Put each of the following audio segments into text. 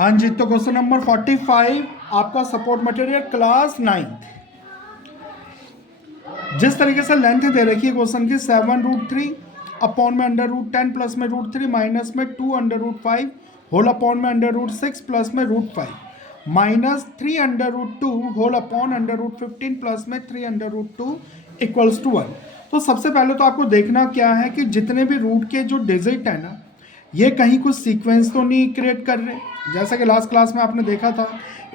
हाँ जी, तो question number 45 आपका सपोर्ट मटेरियल क्लास 9। जिस तरीके से लेंथ दे रखी है क्वेश्चन की 7√3 अपॉन में √10 प्लस में √3 माइनस में 2√5 होल अपॉन में √6 प्लस में √5 माइनस 3√2 होल अपॉन √15 प्लस में 3√2 इक्वल्स टू 1। तो सबसे पहले तो आपको देखना क्या है कि जितने भी रूट के जो डिजिट है ना, ये कहीं कुछ सीक्वेंस तो नहीं क्रिएट कर रहे। जैसा कि लास्ट क्लास में आपने देखा था,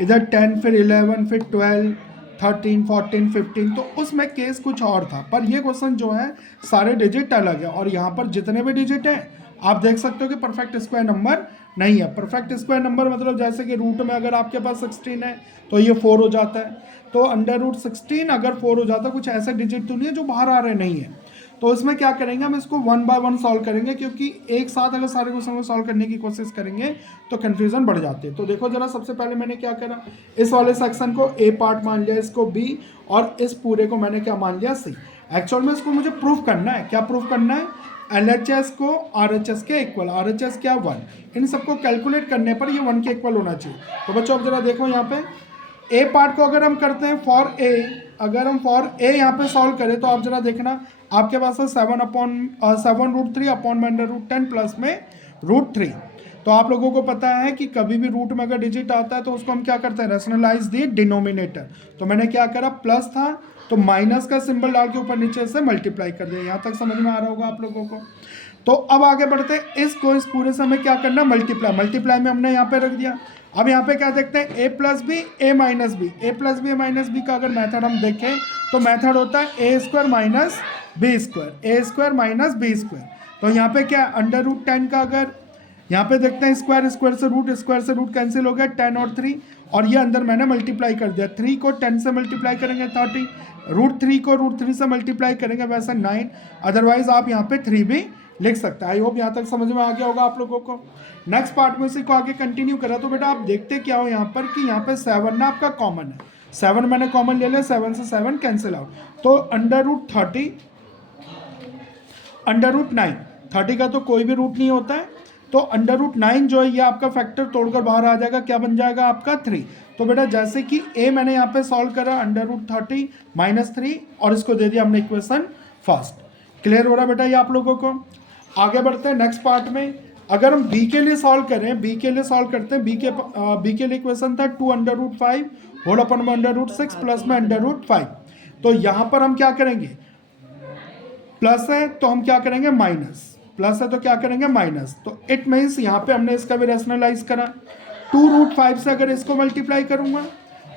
इधर 10 फिर 11 फिर 12 13 14 15, तो उसमें केस कुछ और था। पर ये क्वेश्चन जो है सारे डिजिट अलग है, और यहाँ पर जितने भी डिजिट हैं आप देख सकते हो कि परफेक्ट स्क्वायर नंबर नहीं है। परफेक्ट स्क्वायर नंबर मतलब जैसे कि रूट में अगर आपके पास 16 है तो ये 4 हो जाता है, तो √16 अगर 4 हो जाता है, कुछ ऐसे डिजिट तो नहीं है जो बाहर आ रहे नहीं है। तो इसमें क्या करेंगे, हम इसको 1 बाय 1 सॉल्व करेंगे, क्योंकि एक साथ अगर सारे क्वेश्चन को सॉल्व करने की कोशिश करेंगे तो कन्फ्यूजन बढ़ जाती है। तो देखो जरा, सबसे पहले मैंने क्या करा, इस वाले सेक्शन को ए पार्ट मान लिया, इसको बी, और इस पूरे को मैंने क्या मान लिया, सी। एक्चुअल में इसको मुझे प्रूफ करना है। क्या प्रूफ करना है? LHS को RHS के इक्वल, RHS क्या 1, इन सबको कैलकुलेट करने पर ये 1 के इक्वल होना चाहिए। तो बच्चों अब जरा देखो यहाँ पे ए पार्ट को अगर हम करते हैं फॉर ए, अगर हम फॉर ए यहाँ पे सॉल्व करें तो आप जरा देखना, आपके पास है 7√3 अपॉन में √10 प्लस में √3। तो आप लोगों को पता है कि कभी भी रूट में अगर डिजिट आता है तो उसको हम क्या करते हैं, रैशनलाइज दी डिनोमिनेटर। तो मैंने क्या करा, प्लस था तो माइनस का सिंबल डाल के ऊपर नीचे से मल्टीप्लाई कर दिया। यहाँ तक समझ में आ रहा होगा आप लोगों को। तो अब आगे बढ़ते हैं, इसको इस पूरे समय क्या करना, मल्टीप्लाई में हमने यहाँ पे रख दिया। अब यहाँ पे क्या देखते हैं, A plus B A minus B, A plus B A minus B का अगर मेथड हम देखें तो मेथड होता है ए स्क्वायर माइनस बी स्क्वायर, ए स्क्वायर माइनस बी स्क्वायर। तो यहाँ पे क्या, √10 का अगर यहाँ पे देखते हैं, स्क्वायर स्क्वायर से रूट कैंसिल हो गया, 10 और 3, और ये अंदर मैंने मल्टीप्लाई कर दिया। 3 को 10 से मल्टीप्लाई करेंगे 30, √3 को √3 से मल्टीप्लाई करेंगे वैसा 9, अदरवाइज आप यहाँ पे 3 भी लिख सकते हैं। आई होप यहाँ तक समझ में आ गया होगा आप लोगों को। नेक्स्ट पार्ट में इसी को आगे कंटिन्यू करा, तो बेटा आप देखते क्या हो यहाँ पर कि यहाँ पे 7 ना आपका कॉमन है, 7 मैंने कॉमन ले लिया, 7 से 7 कैंसिल आउट, तो √30 √9, 30 का तो कोई भी रूट नहीं होता है, तो √9 जो है ये आपका फैक्टर तोड़कर बाहर आ जाएगा, क्या बन जाएगा आपका 3। तो बेटा जैसे कि ए मैंने यहाँ पे सॉल्व करा √30 -3, और इसको दे दिया हमने इक्वेशन फर्स्ट। क्लियर हो रहा बेटा ये आप लोगों को। आगे बढ़ते हैं नेक्स्ट पार्ट में। अगर हम बी के लिए सॉल्व करें, बी के लिए सॉल्व करते हैं, बी के लिए इक्वेशन था 2√5 होल अपन में √6 प्लस में √5। तो यहाँ पर हम क्या करेंगे, प्लस है तो हम क्या करेंगे माइनस, प्लस है तो क्या करेंगे माइनस। तो इट मीन्स यहाँ पे हमने इसका भी रैशनलाइज करा, 2√5 से अगर इसको मल्टीप्लाई करूंगा,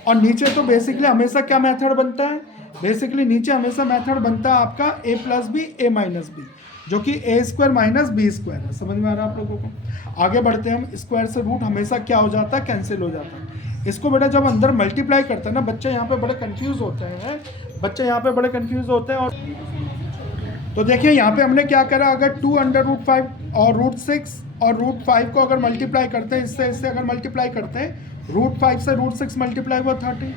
और नीचे तो बेसिकली हमेशा क्या मेथड बनता है, बेसिकली नीचे हमेशा मेथड बनता है आपका a plus B A minus B, जो कि A square minus B square है। समझ में आ रहा है आप लोगों को। आगे बढ़ते हैं हम, स्क्वायर से रूट हमेशा क्या हो जाता है, कैंसिल हो जाता है। इसको बेटा जब अंदर मल्टीप्लाई करते हैं ना, बच्चे यहाँ पे बड़े कंफ्यूज होते हैं, बच्चे यहाँ पे बड़े कंफ्यूज होते हैं। और तो देखिए यहाँ पे हमने क्या करा, अगर 2√5 और √6 और √5 को अगर मल्टीप्लाई करते हैं, इससे अगर मल्टीप्लाई करते हैं, √5 से √6 मल्टीप्लाई हुआ 30,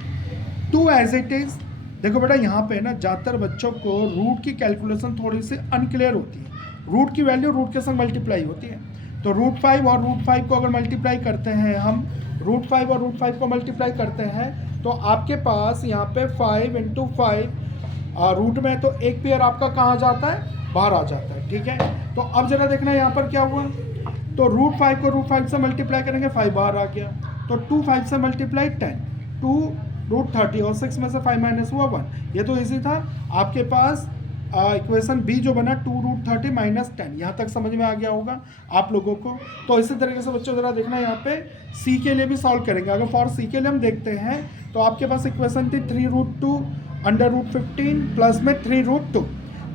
2 एज इट इज। देखो बेटा यहाँ पे ना ज़्यादातर बच्चों को रूट की कैलकुलेशन थोड़ी सी अनक्लियर होती है, रूट की वैल्यू रूट के संग मल्टीप्लाई होती है। तो √5 और √5 को अगर मल्टीप्लाई करते हैं हम, √5 और √5 को मल्टीप्लाई करते हैं, तो आपके पास यहाँ पे 5 × 5 रूट में तो एक पेयर आपका कहाँ जाता है, बाहर आ जाता है। ठीक है, तो अब जरा देखना यहाँ पर क्या हुआ, तो √5 को √5 से मल्टीप्लाई करेंगे, 5 बाहर आ गया, तो 2 5 से मल्टीप्लाई 10, 2 √30 और 6 में से 5 माइनस हुआ 1। ये तो इजी था। आपके पास इक्वेशन बी जो बना 2√30 - 10, यहाँ तक समझ में आ गया होगा आप लोगों को। तो इसी तरीके से बच्चों जरा देखना यहाँ पे सी के लिए भी सॉल्व करेंगे। अगर फॉर सी के लिए हम देखते हैं तो आपके पास इक्वेशन थी 3√2 √15 प्लस में 3√2।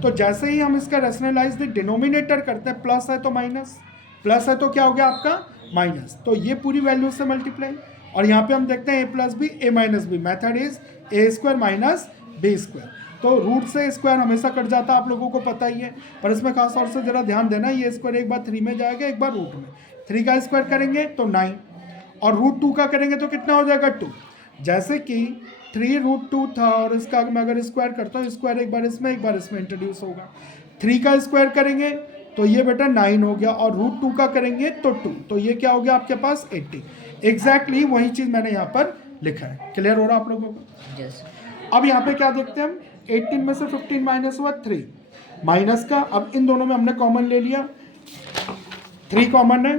तो जैसे ही हम इसका रैशनलाइज डिनोमिनेटर करते हैं, प्लस है तो माइनस, प्लस है तो क्या हो गया आपका माइनस, तो ये पूरी वैल्यू से मल्टीप्लाई। और यहाँ पे हम देखते हैं A plus B A minus B, method is a square minus B square. तो रूट से स्क्वायर हमेशा कट जाता है, आप लोगों को पता ही है, पर इसमें खास तौर से जरा ध्यान देना, ये स्क्वायर एक बार 3 में जाएगा, एक बार रूट में। 3 का स्क्वायर करेंगे तो 9, और √2 का करेंगे तो कितना हो जाएगा 2। जैसे कि 3√2 था, और इसका मैं अगर स्क्वायर करता हूँ, स्क्वायर एक बार इसमें एक बार इसमें इंट्रोड्यूस होगा। 3 का स्क्वायर करेंगे तो ये बेटा 9 हो गया, और रूट 2 का करेंगे तो 2, तो ये क्या हो गया आपके पास 80। एग्जैक्टली वही चीज़ मैंने यहाँ पर लिखा है। क्लियर हो रहा आप लोगों को? यस। अब यहाँ पे क्या देखते हैं हम, 18 में से 15 माइनस हुआ 3 माइनस का, अब इन दोनों में हमने कॉमन ले लिया, 3 कॉमन है,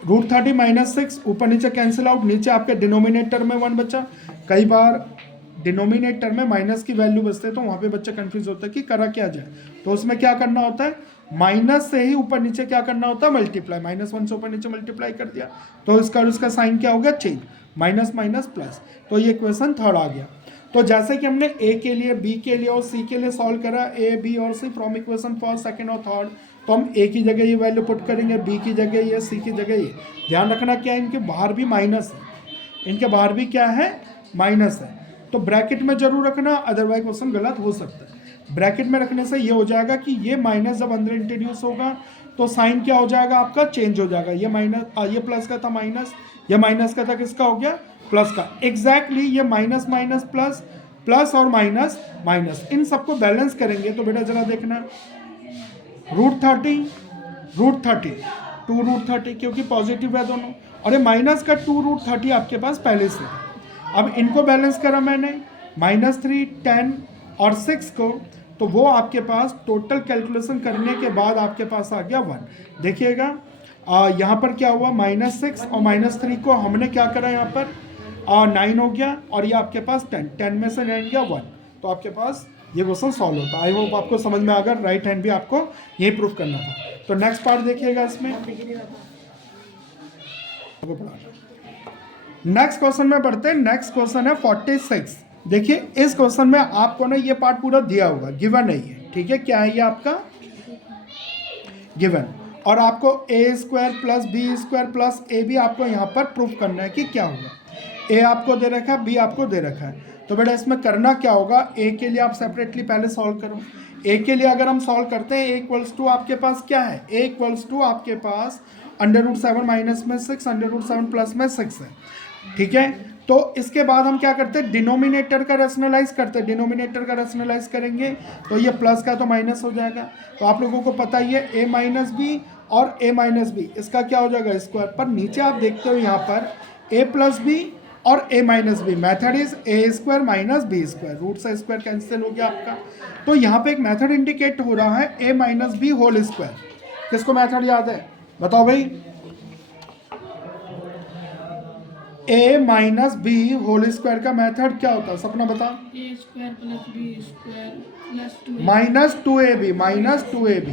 रूट 30 माइनस 6 ऊपर नीचे कैंसिल आउट, नीचे आपके डिनोमिनेटर में 1 बचा। कई बार डिनोमिनेटर में माइनस की वैल्यू बचते हैं तो वहाँ पे बच्चे कंफ्यूज होता है कि करा क्या जाए, तो उसमें क्या करना होता है, माइनस से ही ऊपर नीचे क्या करना होता है, मल्टीप्लाई, -1 से ऊपर नीचे मल्टीप्लाई कर दिया, तो इसका साइन क्या हो गया, चेंज, माइनस माइनस प्लस, तो ये इक्वेशन थर्ड आ गया। तो जैसे कि हमने ए के लिए, बी के लिए और सी के लिए सॉल्व करा, ए बी और सी फ्रॉम इक्वेशन फर्स्ट सेकंड और थर्ड, तो हम ए की जगह ये वैल्यू पुट करेंगे, बी की जगह ये, सी की जगह ये। ध्यान रखना क्या है, इनके बाहर भी माइनस है, इनके बाहर भी क्या है, माइनस है, तो ब्रैकेट में जरूर रखना, अदरवाइज क्वेश्चन गलत हो सकता है। ब्रैकेट में रखने से ये हो जाएगा कि ये माइनस जब अंदर इंट्रोड्यूस होगा तो साइन क्या हो जाएगा आपका, चेंज हो जाएगा, ये माइनस, ये प्लस का था माइनस, ये माइनस का था किसका हो गया, प्लस का। एग्जैक्टली ये माइनस माइनस प्लस, प्लस और माइनस माइनस, इन सबको बैलेंस करेंगे तो बेटा जरा देखना, रूट 30 2 रूट 30, क्योंकि पॉजिटिव है दोनों, और ये माइनस का 2 रूट 30 आपके पास पहले से है। अब इनको बैलेंस करा मैंने, -3 10 और 6 को, तो वो आपके पास टोटल कैलकुलेशन करने के बाद आपके पास आ गया 1। देखिएगा यहाँ पर क्या हुआ, -6 और -3 को हमने क्या करा यहाँ पर 9 हो गया, और ये आपके पास 10 में से 9 गया 1, तो आपके पास ये क्वेश्चन सॉल्व होता है। आई होप आपको समझ में आ गया, राइट हैंड भी आपको यही प्रूफ करना था। तो नेक्स्ट पार्ट देखिएगा इसमें, नेक्स्ट क्वेश्चन में बढ़ते हैं। नेक्स्ट क्वेश्चन है 46। देखिए इस क्वेश्चन में आपको ना ये पार्ट पूरा दिया होगा, गिवन है ये, ठीक है, क्या है ये आपका गिवन, और आपको a² प्लस b² प्लस ए भी आपको यहाँ पर प्रूफ करना है कि क्या होगा। ए आपको दे रखा है, बी आपको दे रखा है, तो बेटा इसमें करना क्या होगा, ए के लिए आप सेपरेटली पहले सॉल्व करो। ए के लिए अगर हम सॉल्व करते हैं, a = आपके पास क्या है, a = आपके पास √7 माइनस में 6 √7 प्लस में 6 है, ठीक है। तो इसके बाद हम क्या करते हैं, डिनोमिनेटर का रैशनलाइज करते हैं, डिनोमिनेटर का रैशनलाइज करेंगे तो ये प्लस का तो माइनस हो जाएगा, तो आप लोगों को पता ही है a माइनस बी और a माइनस बी, इसका क्या हो जाएगा स्क्वायर, पर नीचे आप देखते हो यहाँ पर a प्लस बी और a minus B, method is a² minus b², root से स्क्वायर कैंसिल हो गया आपका। तो यहाँ पे एक मेथड इंडिकेट हो रहा है a minus B whole square, किसको मेथड याद है बताओ भाई, a minus B whole square का मेथड क्या होता है, सपना बता, a² + b² + 2ab minus 2ab,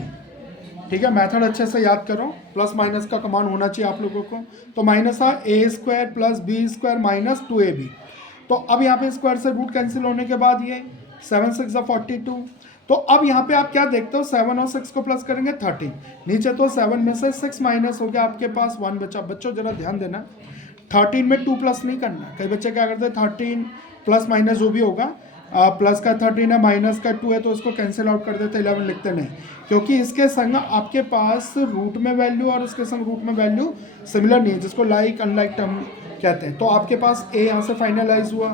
ठीक है। मेथड अच्छे से याद करो, प्लस माइनस का कमांड होना चाहिए आप लोगों को। तो माइनस आ a² + b² माइनस 2ab, तो अब यहाँ पे स्क्वायर से रूट कैंसिल होने के बाद ये 7 6 42, तो अब यहाँ पे आप क्या देखते हो, 7 और 6 को प्लस करेंगे 13, नीचे तो 7 में से 6 माइनस हो गया, आपके पास 1 बचा। बच्चों जरा ध्यान देना, 13 में 2 प्लस नहीं करना, कई बच्चे क्या करते हैं 13 प्लस माइनस जो भी होगा, प्लस का 13 है माइनस का 2 है तो उसको कैंसिल आउट कर देते, 11 लिखते नहीं, क्योंकि इसके संग आपके पास रूट में वैल्यू और इसके संग रूट में वैल्यू सिमिलर नहीं है, जिसको लाइक अनलाइक टर्म कहते हैं। तो आपके पास ए यहाँ से फाइनलाइज हुआ।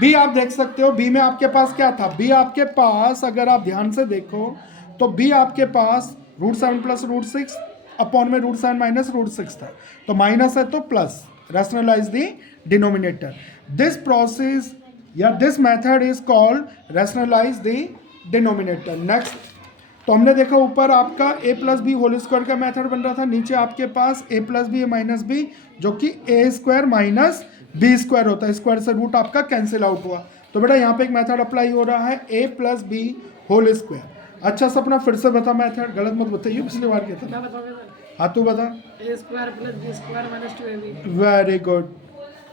बी आप देख सकते हो, बी में आपके पास क्या था, बी आपके पास अगर आप ध्यान से देखो तो बी आपके पास √7 + √6 अपॉन में √7 माइनस √6 था, तो माइनस है तो plus, rationalize the denominator. This process या this method is called rationalize the denominator. Next, तो हमने देखा ऊपर आपका a + b होल स्क्वायर का मेथड बन रहा था, नीचे आपके पास a + b माइनस b जो कि a² माइनस b² होता है, स्क्वायर से रूट आपका कैंसिल आउट हुआ। तो बेटा यहाँ पे एक मेथड अप्लाई हो रहा है a + b होल स्क्वायर। अच्छा सपना फिर से बता मेथड, गलत मत बताइए, पिछली बार क्या था, हाँ तू बता, a² + b² - 2ab। Very good,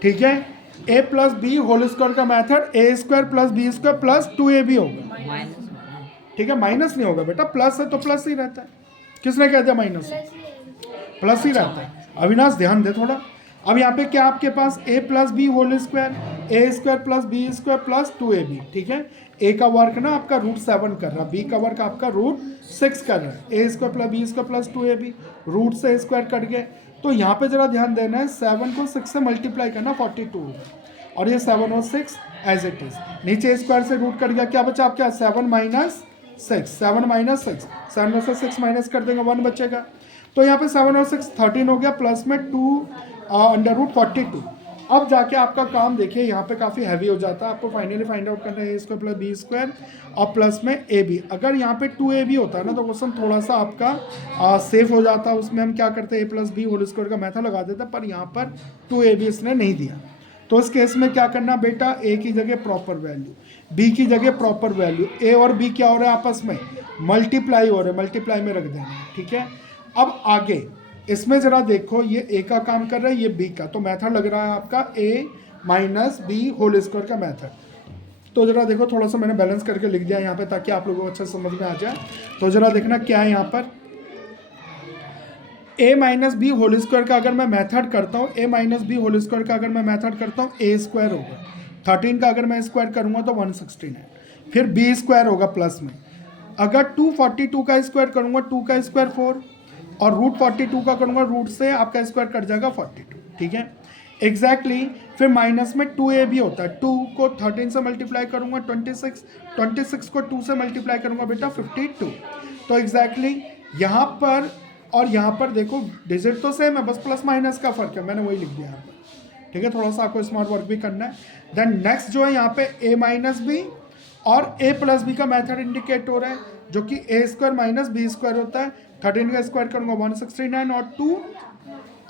ठीक है, a + b होल स्क्वायर का मेथड a² + b² + 2ab होगा, माइनस, ठीक है, माइनस नहीं होगा बेटा, प्लस है तो प्लस ही रहता है, किसने कह दिया माइनस, प्लस ही रहता है। अविनाश ध्यान दे थोड़ा। अब यहाँ पे क्या आपके पास a + b whole square, a² + b² + 2ab, ठीक है। a का वर्क ना आपका √7 कर रहा है, b का वर्क आपका √6 कर रहा है, a² + b² + 2ab, रूट से स्क्वायर कट गए। तो यहाँ पे जरा ध्यान देना है, 7 को 6 से मल्टीप्लाई करना 42 होगा, और ये 7 और 6 एज इट इज, नीचे स्क्वायर से रूट कट गया, क्या बचा आपका 7 माइनस 6, 7 माइनस 6, 7 में से 6 माइनस कर देंगे 1 बचेगा। तो यहाँ पे 7 और 6 13 हो गया, प्लस में 2 अंडर रूट 42। अब जाके आपका काम देखिए यहाँ पे काफ़ी हैवी हो जाता है, आपको फाइनली फाइंड आउट करना है ए स्क्वायर प्लस बी स्क्वायर और प्लस में ए बी। अगर यहाँ पे 2ab होता है ना तो क्वेश्चन थोड़ा सा आपका सेफ हो जाता है, उसमें हम क्या करते हैं A plus B whole square का मेथड लगा देते हैं, पर यहाँ पर 2ab इसने नहीं दिया। तो इस केस में क्या करना बेटा, ए की जगह प्रॉपर वैल्यू, बी की जगह प्रॉपर वैल्यू, ए और बी क्या हो रहा है आपस में मल्टीप्लाई हो रहे हैं, मल्टीप्लाई में रख देना, ठीक है। अब आगे इसमें ज़रा देखो, ये ए का काम कर रहा है, ये बी का, तो मेथड लग रहा है आपका ए माइनस बी होल स्क्वायर का मेथड। तो ज़रा देखो, थोड़ा सा मैंने बैलेंस करके लिख दिया यहाँ पे ताकि आप लोगों को अच्छा समझ में आ जाए। तो ज़रा देखना क्या है यहाँ पर, ए माइनस बी होल स्क्वायर का अगर मैं मेथड करता हूँ, ए माइनस बी होल स्क्वायर का अगर मैं मेथड करता हूँ, ए स्क्वायर होगा, 13 का अगर मैं स्क्वायर करूँगा तो 169, फिर बी स्क्वायर होगा प्लस में, अगर 242 का स्क्वायर करूँगा 2 का स्क्वायर 4 और रूट 42 का करूँगा रूट से आपका स्क्वायर कट जाएगा 42, ठीक है एग्जैक्टली। फिर माइनस में 2ab होता है, 2 को 13 से मल्टीप्लाई करूँगा 26, 26 को 2 से मल्टीप्लाई करूँगा बेटा 52। तो एग्जैक्टली यहाँ पर और यहाँ पर देखो डिजिट तो सेम है, बस प्लस माइनस का फर्क है, मैंने वही लिख दिया यहाँ पर, ठीक है। थोड़ा सा आपको स्मार्ट वर्क भी करना है। देन नेक्स्ट जो है यहाँ पे ए माइनस बी और ए प्लस बी का मेथड इंडिकेट हो रहा है, जो कि A square minus B square होता है। 13 का स्क्वायर करूँगा 169 और 2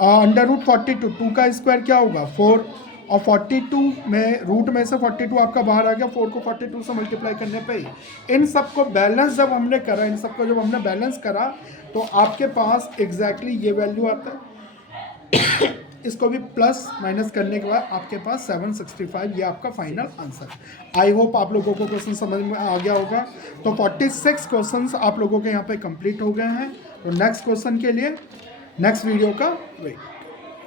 अंडर रूट 42, 2 का स्क्वायर क्या होगा 4 और 42 में रूट में से 42 आपका बाहर आ गया, 4 को 42 से मल्टीप्लाई करने पे ही इन सबको बैलेंस जब हमने करा, इन सबको जब हमने बैलेंस करा तो आपके पास एग्जैक्टली ये वैल्यू आता है। इसको भी प्लस माइनस करने के बाद आपके पास 765, ये आपका फाइनल आंसर। आई होप आप लोगों को क्वेश्चन समझ में आ गया होगा। तो 46 क्वेश्चंस आप लोगों के यहाँ पे कंप्लीट हो गए हैं। तो नेक्स्ट क्वेश्चन के लिए नेक्स्ट वीडियो का वेट।